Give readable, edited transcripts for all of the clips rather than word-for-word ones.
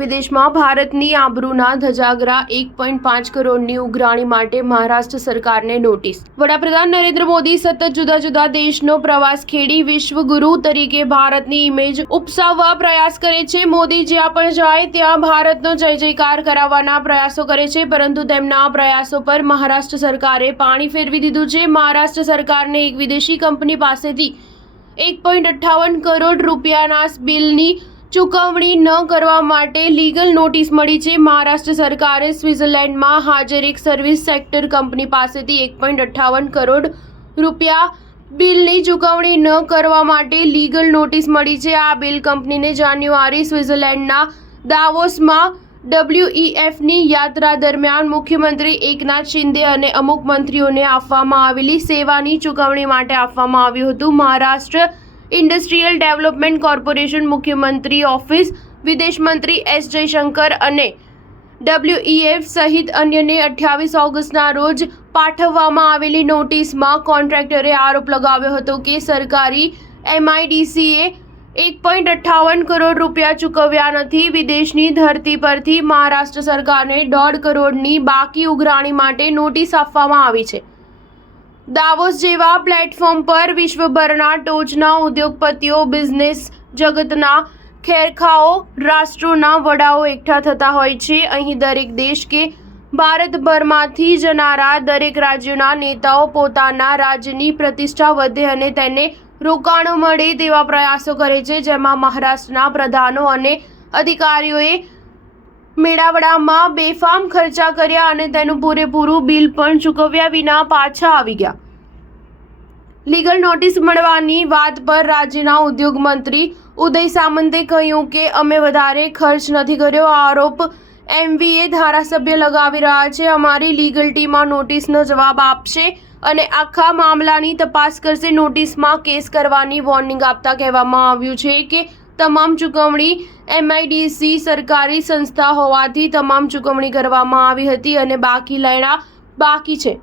વિદેશમાં ભારતની આબરૂના ધજાગરા 1.5 કરોડની ઉઘરાણી માટે મહારાષ્ટ્ર સરકારને નોટિસ। વડાપ્રધાન નરેન્દ્ર મોદી સતત જુદા જુદા દેશનો પ્રવાસ ખેડી વિશ્વગુરુ તરીકે ભારતની ઇમેજ ઉપસાવવા પ્રયાસ કરે છે। મોદી જ્યાં પણ જાય ત્યાં ભારતનો જય જયકાર કરાવવાના પ્રયાસો કરે છે, પરંતુ તેમના પ્રયાસો પર મહારાષ્ટ્ર સરકારે પાણી ફેરવી દીધું છે। મહારાષ્ટ્ર સરકારને એક વિદેશી કંપની પાસેથી 1.58 કરોડ રૂપિયાના બિલની ચૂકવણી ન કરવા માટે લીગલ નોટિસ મળી છે। મહારાષ્ટ્ર સરકારે સ્વિટ્ઝરલેન્ડમાં હાજર એક સર્વિસ સેક્ટર કંપની પાસેથી 1.58 કરોડ રૂપિયા બિલની ચૂકવણી ન કરવા માટે લીગલ નોટિસ મળી છે। આ બિલ કંપનીને જાન્યુઆરી સ્વિટ્ઝરલેન્ડના દાવોસમાં WEFની યાત્રા દરમિયાન મુખ્યમંત્રી એકનાથ શિંદે અને અમુક મંત્રીઓને આપવામાં આવેલી સેવાની ચૂકવણી માટે આપવામાં આવ્યું હતું। મહારાષ્ટ્ર ઇન્ડસ્ટ્રીયલ ડેવલપમેન્ટ કોર્પોરેશન, મુખ્યમંત્રી ઓફિસ, વિદેશ મંત્રી એસ જયશંકર અને WEF સહિત અન્યને 28 ઓગસ્ટના રોજ પાઠવવામાં આવેલી નોટિસમાં કોન્ટ્રાક્ટરે આરોપ લગાવ્યો હતો કે સરકારી MIDCએ 1.58 કરોડ રૂપિયા ચૂકવ્યા નથી। વિદેશની ધરતી પરથી મહારાષ્ટ્ર સરકારને 1.5 કરોડની બાકી ઉઘરાણી માટે નોટિસ આપવામાં આવી છે। દાવોસ જેવા પ્લેટફોર્મ પર વિશ્વભરના ટોચના ઉદ્યોગપતિઓ, બિઝનેસ જગતના ખેરખાઓ, રાષ્ટ્રોના વડાઓ એકઠા થતા હોય છે। અહીં દરેક દેશ કે ભારતભરમાંથી જનારા દરેક રાજ્યોના નેતાઓ પોતાના રાજ્યની પ્રતિષ્ઠા વધે અને તેને રોકાણો મળે તેવા પ્રયાસો કરે છે, જેમાં મહારાષ્ટ્રના પ્રધાનો અને અધિકારીઓએ મેળાવડામાં બેફામ ખર્ચા કર્યા અને તેનું પૂરેપૂરું બિલ પણ ચૂકવ્યા વિના પાછા આવી ગયા। લીગલ નોટિસ મળવાની વાત પર રાજ્યના ઉદ્યોગ મંત્રી ઉદય સામંતે કહ્યું કે અમે વધારે ખર્ચ નથી કર્યો। આ આરોપ MVA ધારાસભ્ય લગાવી રહ્યા છે। અમારી લીગલ ટીમ આ નોટિસનો જવાબ આપશે અને આખા મામલાની તપાસ કરશે। નોટિસમાં કેસ કરવાની વોર્નિંગ આપતા કહેવામાં આવ્યું છે કે તમામ ચૂકવણી MIDC સરકારી સંસ્થા હોવાથી તમામ ચૂકવણી કરવામાં આવી હતી અને બાકી લેણા બાકી છે।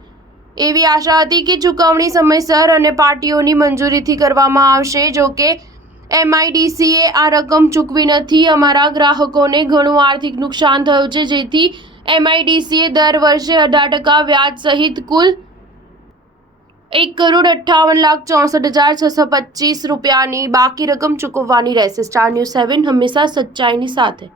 એવી આશા હતી કે ચૂકવણી સમયસર અને પાર્ટીઓની મંજૂરીથી કરવામાં આવશે। જો કે MIDCએ આ રકમ ચૂકવી નથી। અમારા ગ્રાહકોને ઘણું આર્થિક નુકસાન થયું છે, જેથી MIDCએ દર વર્ષે 18% વ્યાજ સહિત કુલ 1,58,64,625 રૂપિયાની બાકી રકમ ચૂકવવાની રહેશે। સ્ટાર ન્યૂઝ 7 હંમેશા સચ્ચાઈની સાથે।